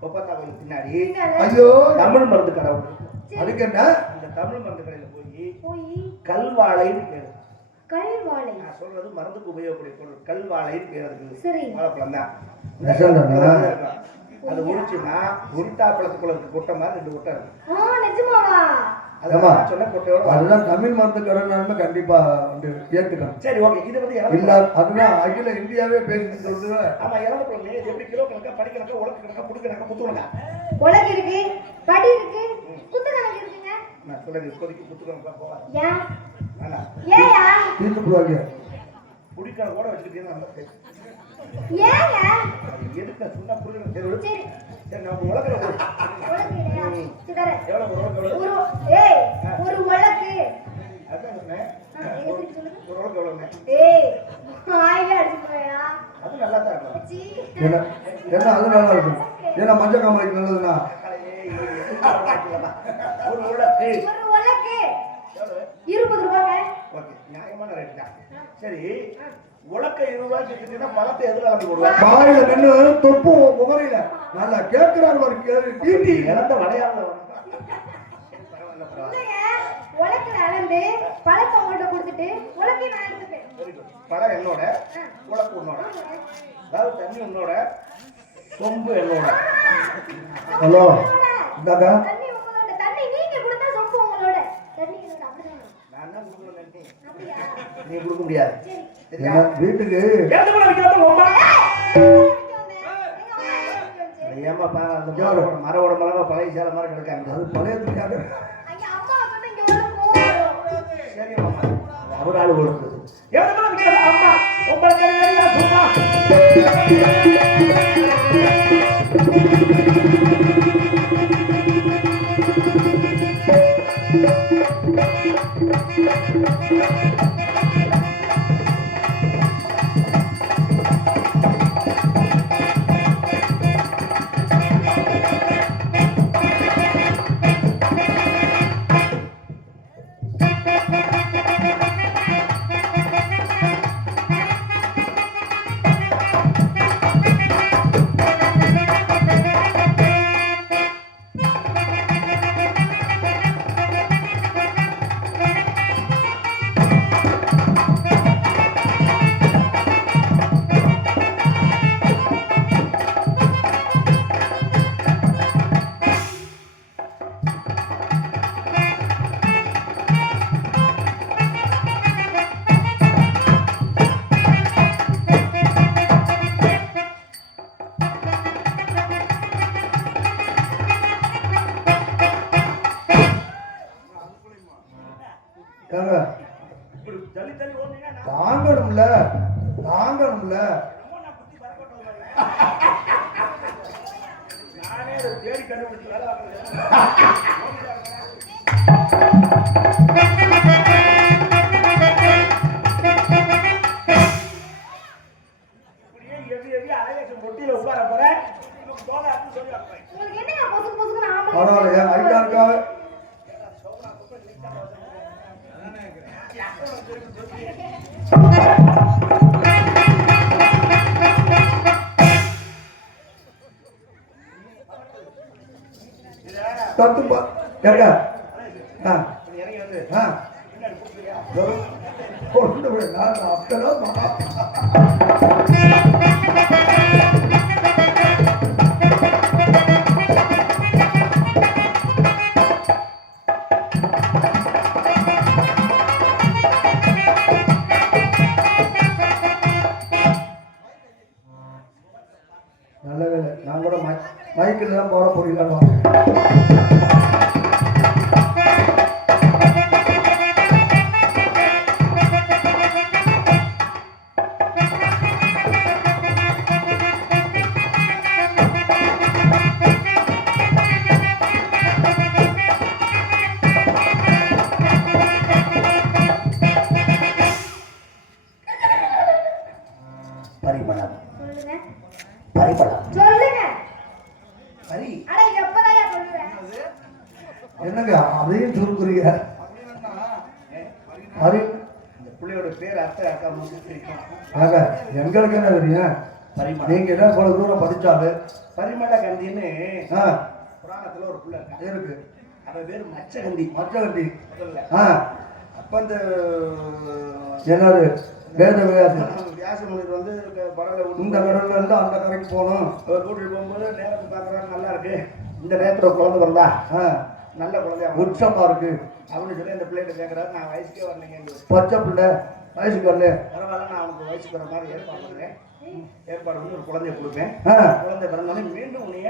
கொப்பாத்தா கோயிலுக்கு பின்னாடி ஐயோ, தமிழ் மருந்து கடை ஒன்று இருக்கு. அதுக்கு என்ன? அந்த தமிழ் மருந்து கடையில போய் போய் கல்வாழைன்னு கேளு. கல்வாழை. நான் சொல்றது மருந்துக்கு உபயோகக்கூடிய பொருள். கல்வாழைன்னு பேர் அதுக்கு. சரி. வாழைப்பழம் தான். நெசந்தானா? அது உரிச்சுன்னா உரித்தாப்பழத்துக்குள்ள இருக்க கொட்டை மாதிரி 2 கொட்டை இருக்கு. நிஜமாவா? ஆமா. அதான் சொன்ன கொட்டையோட அதுதான் தமிழ் மருந்து கடனாலுமே கண்டிப்பா வந்து ஏத்துக்கலாம். சரி, ஓகே. இது வந்து இல்ல அதுதான் அகில இந்தியாவே பேசிட்டு சொல்லுது. ஆமா, இறந்த பழம் எப்படி கிலோ கணக்கா, படி கணக்கா, உலக்கு கணக்கா, புடி கணக்கா, குத்து கணக்கா? உலகு இருக்கு, படி இருக்கு, குத்து கணக்கு இருக்குங்க. நான் சொல்றது இப்போதைக்கு குத்து கணக்கா போகாது. ஏன்? வேணாம். ஏயா? தீர்த்து போவாங்க. புடி கணக்கோட வச்சுக்கிட்டீங்கன்னா நமக்கு ஏங்க? அது எதுக்கு சொன்னா புரியுது. சரி விடு. சரி. சரி, நம்ம உலகில் உலகு இல்லையா? சிதற. எவ்வளவு ஒரு உலகம் எவ்வளவு? ஒரு உலகு. அதான் சொன்னேன். எங்க திருப்பி சொல்லுங்க. ஒரு உலகம் எவ்வளவுங்க? ஆயில அடிச்சு போயா? அது நல்லா தான் இருக்கும். சீ. ஏன்னா அது நல்லா இருக்கும். ஏன்னா மஞ்சள் காமலைக்கு நல்லதுன்னா ஒரு உலக்கு ஒரு உலகு எவ்வளவு? 20 ரூபாங்க. ஓகே, நியாயமான ரேட் தான். சரி, உலக்க 20 ரூபாய்க்கு வித்துட்டீங்கன்னா பழத்தை எதுல கலந்து போடுவேன்? வாயில நின்று தொப்பு முகரையில நல்லா கேட்கிறாரு ஒரு டிடி. இறந்த வடையாள பரவாயில்ல. இல்லைங்க, உலக்குல அளந்து பழத்தை உங்கள்ட்ட கொடுத்துட்டு உலக்கை நான் எடுத்துப்பேன். Very good. பழம் என்னோட, உலக்கு உன்னோட, அதாவது தண்ணி உன்னோட, சொம்பு என்னோட. ஹலோ இந்தாக்கா. தண்ணி உங்களோட, தண்ணி நீங்க கொடுத்தா சொப்பு உங்களோட, தண்ணி என்னோட. அப்படிதான். நான் தான் கொடுக்கணும். அப்படியா? நீ கொடுக்க முடியாது. சரி. சரியா? என்ன வீட்டுக்கு ஏத்து போல விக்கிறது ரொம்ப. எங்க அம்மா அந்த மரவோட மிளகா பழைய சேலை மாதிரி கிடக்காங்க. அது பழைய துணியாக. ஐயா, அம்மா வந்து இங்க வர கோவம். சரி மாமா, அவர் ஆளு கொடுக்குது. ஏத்து போல விக்கிறது அம்மா உங்களுக்கு தெரியா சும்மா. தள்ளி தள்ளி ஓடுனீங்கன்னா தாங்கணும்ல, தாங்கணும்ல. நானே அதை தேடி கண்டுபிடிச்சு வேலை இப்படியே எவி எவி அழகேசன் பொட்டியில உட்கார போறேன். சொல்லி வைப்பேன். உங்களுக்கு என்னங்க பொசுக்கு பொசுக்குன்னு ஆம்பளை? பரவாயில்ல, என் ஐட்டாருக்கா தத்துப்பா கேட்க. இறங்கி வந்து பின்னாடி கூப்பிடுறியா? கொண்டு போய் நான் அப்பதான் நல்ல வேலை நான் கூட மைக்கில் தான் போட போறீங்களா பரிமளம் சொல்லுங்க பரிமளம் சொல்லுங்க. பரி அட எப்பதாயா சொல்லுவேன்? என்னங்க அதையும் சுருக்குறீங்க அது இந்த பிள்ளையோட பேர் அத்தை அக்கா மட்டும் தெரியும். ஆக எங்களுக்கு என்ன தெரியும் பரிமளம் நீங்க என்ன இவ்வளவு தூரம் படிச்சாலும் பரிமள கந்தின்னு ஆ புராணத்துல ஒரு பிள்ளை இருக்கான். இருக்கு அவன் பேர் மச்சகந்தி. மச்சவண்டி முதல்ல ஆ அப்ப அந்த என்னது வேத வியாசம் வியாசமுனிவர் வந்து படலை இந்த கடல்ல இருந்து அந்த கரைக்கு போகணும் கூட்டிட்டு போகும்போது நேரத்தை பார்க்கறாங்க நல்லா இருக்கு இந்த நேரத்துல குழந்தை வந்தா ஆ நல்ல குழந்தையா உற்சமா இருக்கு அப்படின்னு சொல்லி அந்த பிள்ளைகிட்ட கேட்கறாரு. நான் வயசுக்கே வரலைங்க. பச்சை பிள்ளை வயசுக்கு வரல பரவாயில்ல, நான் அவனுக்கு வயசுக்கு வர மாதிரி ஏற்பாடு பண்ணுறேன். ஏற்பாடு பண்ணி ஒரு குழந்தைய கொடுப்பேன். ஆ குழந்தை பிறந்தாலே மீண்டும் உன்னைய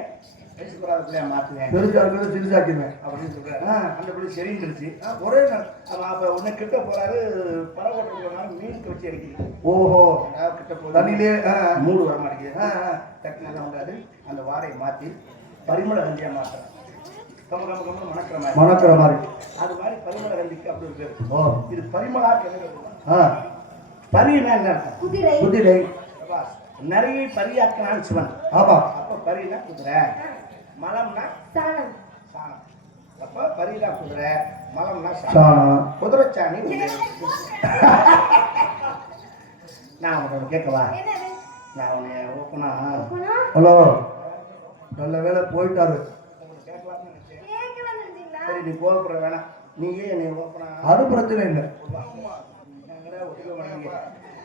வயசுக்கு வராத பிள்ளையா மாற்றுவேன் பெருசா இருக்கிறது சிறுசாக்கிடுவேன் அப்படின்னு சொல்றாரு. ஆ. அந்த பிள்ளை சரிந்துருச்சு. ஒரே நாள் அவன் அப்ப உன்னை கிட்ட போறாரு. பறவை ஓட்டுறதுனால மீனுக்கு வச்சு அடிக்குது. ஓஹோ அதாவது கிட்ட போய் தண்ணியிலே மூடு வர மாட்டேங்குது. ஆ, ஆ. டக்குனு என்ன பண்றாரு, அந்த வாடையை மாத்தி பரிமள கந்தியா மாத்துறாரு. கம்ம கம்ம கம்ம மணக்கிற மாதிரி. மணக்கிற மாதிரி அது மாதிரி பரிமள கந்திக்கு அப்படி ஒரு பேர். ஓ இது பரிமளா கிணறு. ஆ பரினா என்ன அர்த்தம்? குதிரை. குதிரை பிரபாஸ். நிறைய பரியாக்கினான் சிவன். ஆமா அப்ப பரினா குதிரை, மலம்னா சாணம். சாணம். அப்ப பரினா குதிரை, மலம்னா சாணம். சாணம் குதிரை சாணி. நான் உன்னோட கேட்கவா? என்னது? நான் உன்னை ஓப்பனா போனா ஹலோ நல்ல வேலை போயிட்டாரு கேட்கலாம்னு நினைச்சேன். கேட்கலாம்னு நினைச்சீங்களா? சரி, நீ கோபப்படுற வேணாம். நீயே என்னை ஓப்பனா அது பிரச்சனை இல்லை ஒத்துக்க மாட்டேங்க.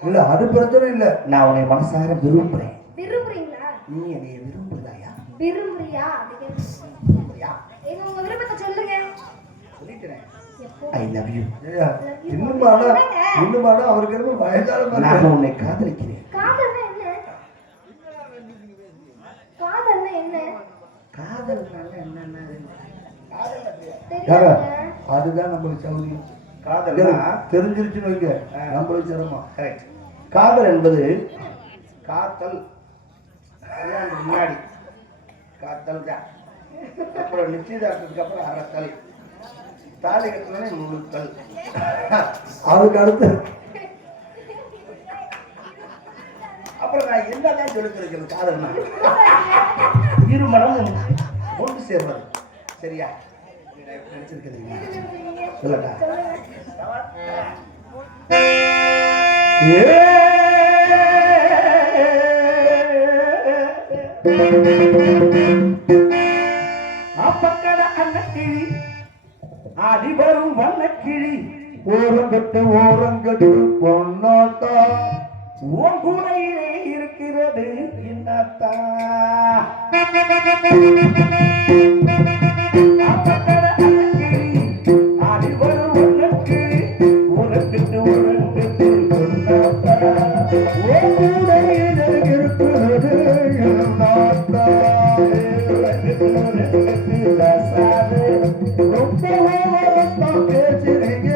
இல்ல அது பிரச்சனை இல்லை நான் உன்னை மனசார விரும்புறேன். விரும்புறீங்களா? நீ என்னை விரும்புறாயா? விரும்புறியா? அதுக்கு விரும்புறியா? எங்க உங்க விருப்பத்தை சொல்லுங்க. சொல்லிக்கிறேன். எப்போ? I love you. ஏய்யா, இன்னுமாடா அவருக்கு என்ன வயதான நான் மாதிரி உன்னை காதலிக்கிறேன். காதல்னா என்ன? காதல்னா என்ன? காதல்னால என்னன்னா யாரா? தெரியாதுங்க. அதுதான் நம்மளுக்கு சௌரியம் காதல்னா தெரிஞ்சிருச்சுன்னு வைங்க நம்மளுக்கு சிரமம் கரெக்ட். காதல் என்பது காத்தல். கல்யாணத்துக்கு முன்னாடி காத்தல் தான். அப்புறம் நிச்சயதார்த்தத்துக்கு அப்புறம் அறத்தல். தாலி கட்டினே முழுத்தல். அதுக்கு அடுத்து அப்புறம் நான் என்னதான் சொல்லிருக்கிறது காதல்னா இரு மனமும் ஒன்று சேர்வது. சரியா? நினைச்சிருக்கிறீங்க சொல்லட்டா? அப்பக்கட அன்னக்கிளி ஆடி வரும் வண்ணக்கிளி ஓரங்கட்டு பொன்னாட்டா உன் கூடையிலே இருக்கிறது என்னத்தா? அப்பக்கட அன்னக்கிளி ஆடி வரும் வண்ணக்கிளி உனக்கிட்டு உனக்கிட்டு பொன்னாட்டா. உன் கூடையில் இருக்கிறது நாட்டா ரொம்ப ஓரத்தான் பேசுறீங்க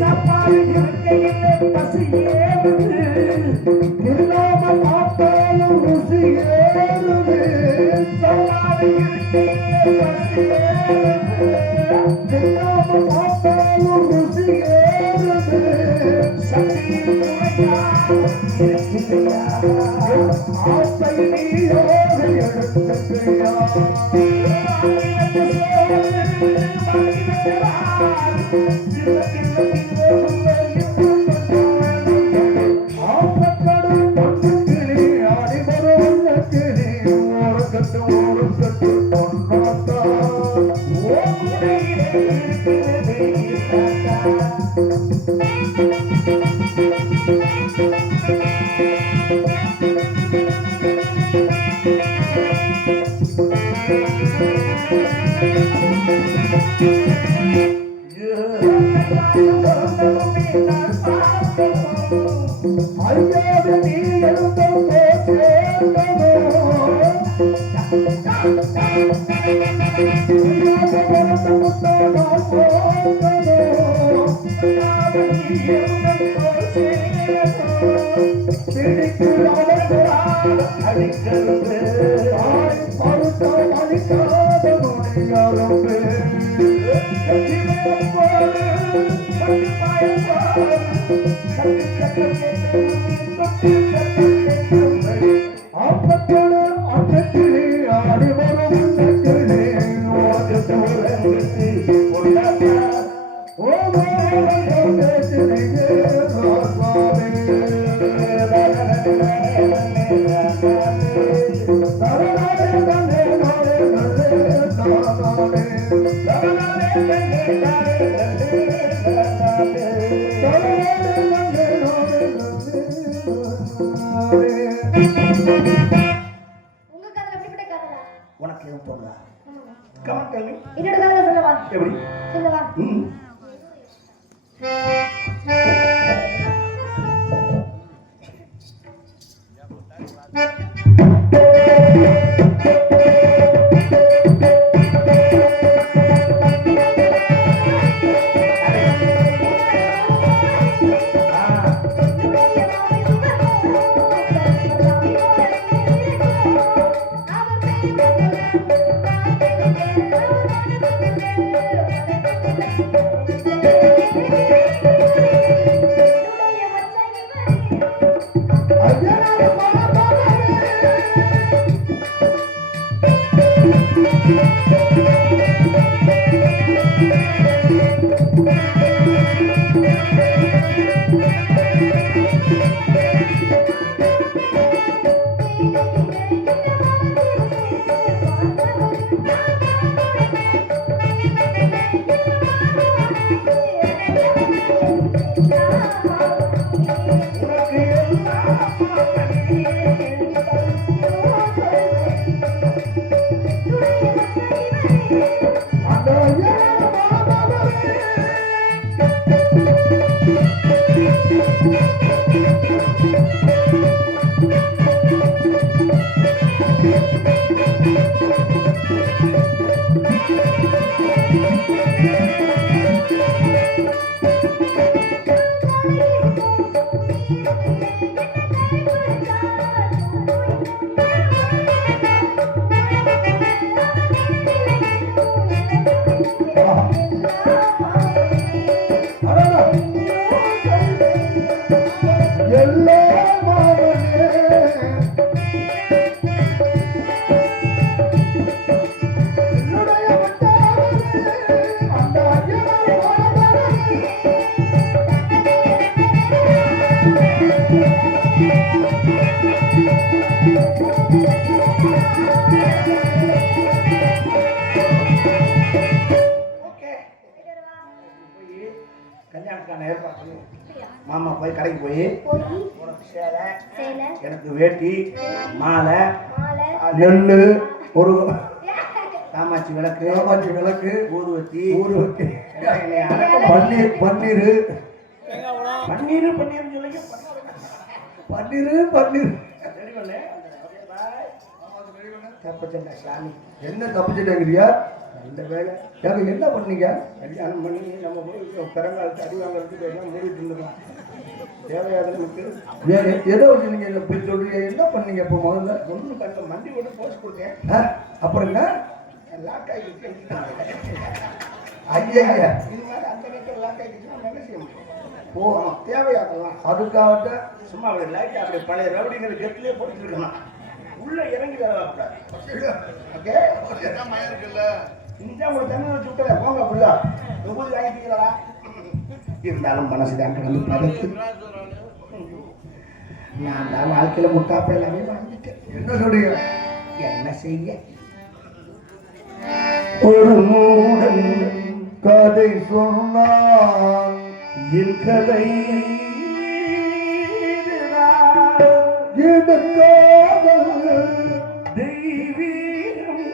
சாப்பாடு இருக்கையில பசி ஏறுது. இல்லாம பார்த்தாலும் ருசி ஏறுது சாப்பாடு இருக்கையில பசி ஏறுது. இல்லாம பார்த்தாலும் ருசி ஏறுது சக்தியின் துணையாக இருக்கிறையா? ஆசை நீயோடு எடுத்துக்கையா ஆப்பக்கடல் பட்டு கிளி ஆடி வரும் கிளி ஓரக்கட்டு ஓரக்கட்டு பொன்னாட்டா ஓ உங்க காதுல எப்படிப்பட்ட காதலா? உனக்கு எதுவும் தோணுதா? ஆமாங்க. கமெண்ட் கேள்வி என்னோட காதல சொல்லவா? எப்படி? சொல்லவா? ம். கல்யாணத்துக்கான ஏற்பாடு பண்ணு. மாமா போய் கடைக்கு போய் உனக்கு சேலை, எனக்கு வேட்டி, மாலை, நெல்லு, ஒரு காமாட்சி விளக்கு, ஊதுவத்தி, பன்னீர் பன்னீர் பன்னீர் பன்னீர் சொல்லுங்க. பன்னீர் பன்னீர் தப்பச்சண்டா சாமி. என்ன தப்பச்சண்டாங்கிறியா? இந்த வேலை என்ன பண்ணீங்க? கல்யாணம் பண்ணி நம்ம போய் பிறங்காலத்து அடி வாங்கிறதுக்கு எல்லாம் மூடிட்டு இருந்தோம். தேவையாதுன்னு எதோ நீங்க இப்படி சொல்றீங்க. என்ன பண்ணீங்க? இப்போ முதல்ல ஒன்றும் பண்ண, மண்டி போட்டு போஸ்ட் கொடுத்தேன். அப்புறம் என்ன லாக் ஆகிடுச்சு. ஐயா இது மாதிரி அந்த நேரத்தில் லாக் ஆகிடுச்சுன்னா என்ன செய்ய முடியும்? ஓ தேவையாக்கலாம். அதுக்காக சும்மா அப்படி லைட் அப்படி பழைய ரவுடிங்கிற கெட்டிலே போட்டு இருக்கணும். உள்ள இறங்கி வேலை கூடாது. ஓகே மயம் இருக்குல்ல, இன்னைக்கு உங்களுக்கு தண்ணி வச்சு விட்டல போங்க ஃபுல்லா உங்களுக்கு வாங்கிட்டீங்களா? இருந்தாலும் மனசு தான் வந்து பதத்து. நான் தான் வாழ்க்கையில முட்டாப்ப எல்லாமே வாங்கிட்டேன். என்ன சொல்றீங்க? என்ன செய்ய? ஒரு மூடன் கதை சொன்னான், என் கதை தெய்வீகம்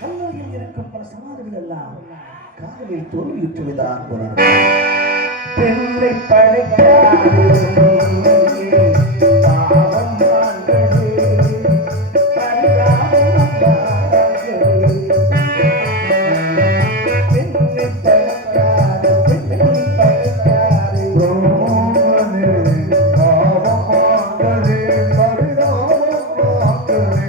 கல்லறையில் இருக்கும் பல சமாதிகள் எல்லாம் காதலில் தோல்வியுற்றுவதாக போனார். பெண்ணை படைக்காது பாவம் மாண்டது, பரிதாபம் மாண்டது. பெண்ணை படைக்காது, பெண்ணை படைக்காது, பாவம் மாண்டது, பரிதாபம் மாண்டது.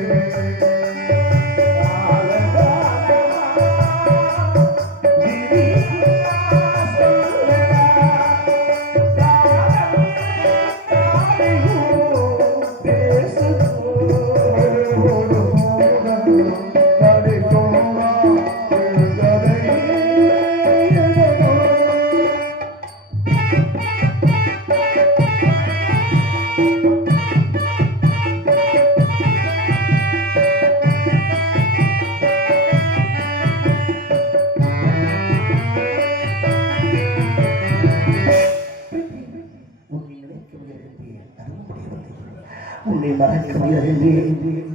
உன்னை மறக்க முயலவில்லை,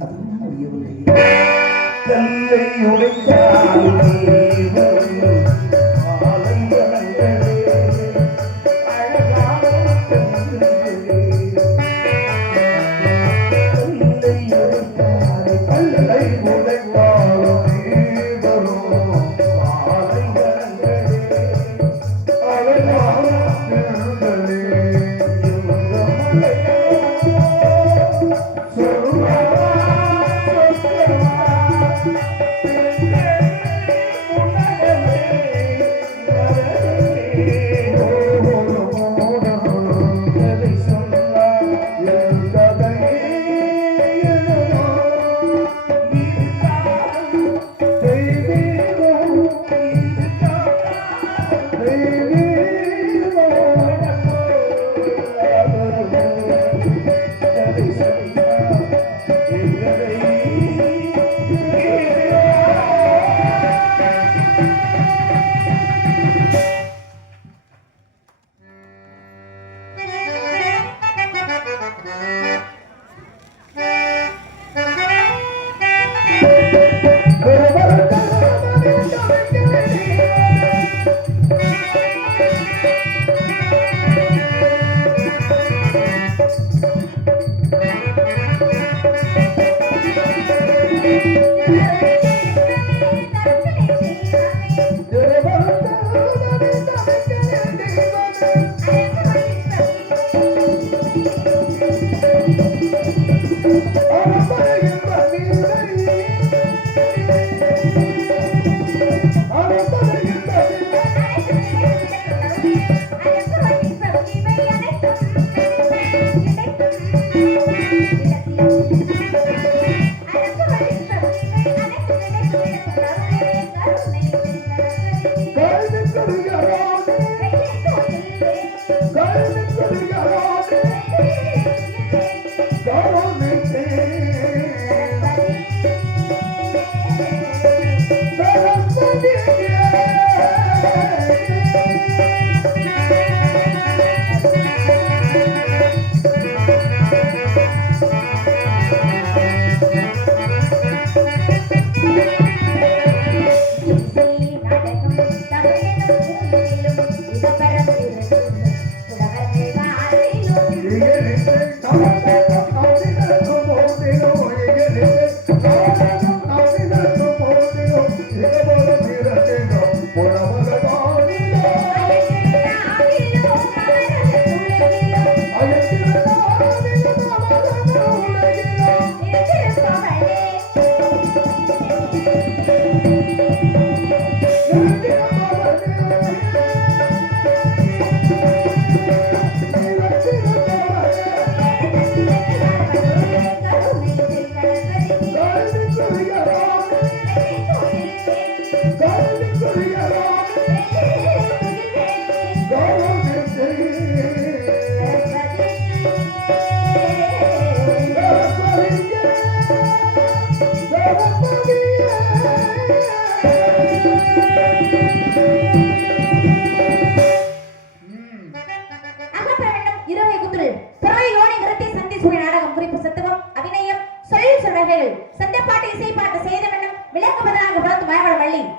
அதுவும் முடியவில்லை. கல்லை உடைத்தாலும் மாலை வளர்ந்தது, அழகான பெண்களே. கல்லை உடைத்தாலும் மாலை வளர்ந்தது, அழகான பெண்களே. நடக்கும் தமிழனும்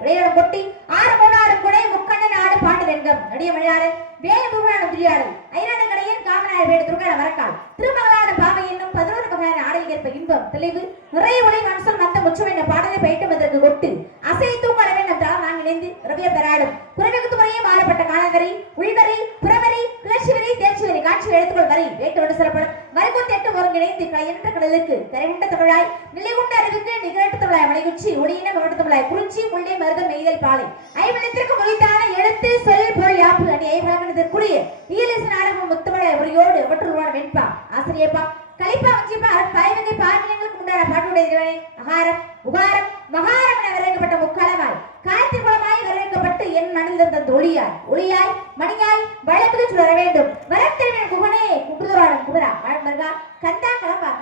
விளையாடும் கொட்டி ஆறு மூணாறு குடை முக்கண்ணன் ஆடு பாண்டு வெண்கம் நடிய மழையாறு வேய முருகனான துரியாடல் ஐரான கடையின் காமனார் வேடு துர்கான வரக்கால் திருமகளான பாவை என்னும் 11 வகையான ஆடையில் ஏற்ப இன்பம் தெளிவு நிறைய ஒளி மனசுல் மத்த முச்சுவென்ற பாடலை பயிட்டு வந்ததற்கு கொட்டு அசை தூக்கடவே நம் தளம் நாங்கள் இணைந்து ரவிய பெறாடும் குறைவகுத்து முறையே மாறப்பட்ட காலவரி உள்வரி புறவரி கிளர்ச்சி வரி தேர்ச்சி வரி காட்சி எழுத்துக்கள் வரி வேட்டு வந்து சிறப்படும் மறுபூத்தி எட்டு ஒருங்கிணைந்து கலையற்ற கடலுக்கு கரைவுண்ட தமிழாய் நிலைகுண்ட அறிவுக்கு நிகழட்டு தமிழாய் மலைக்குச்சி ஒளியின மாவட்ட தமிழாய் குறிச்சி முள்ளே மருதம் மெய்தல் பாலை ஐவனத்திற்கு மொழித்தான எழுத்து சொல் பொருள் யாப்பு அணி ஐவனத்திற்குரிய இயலிசு நாடகம் முத்தமிழாய் உரையோடு அவற்றுள்ளான வெண்பா ஆசிரியப்பா கலிப்பா வஞ்சிப்பா பைவகை பாவியங்களுக்கு உண்டான பாட்டுடைய இறைவனை அகாரம் உகாரம் மகாரம் என விரைக்கப்பட்ட முக்காலமாய் காயத்தின் குளமாய் விரைக்கப்பட்டு என் மனதில் இருந்த ஒளியாய் மணியாய் வழக்கு சுடர வேண்டும் வரம் தெரிவின் குகனே குட்டுதோராடும் குமரா மருகா கந்தா கிளம்பா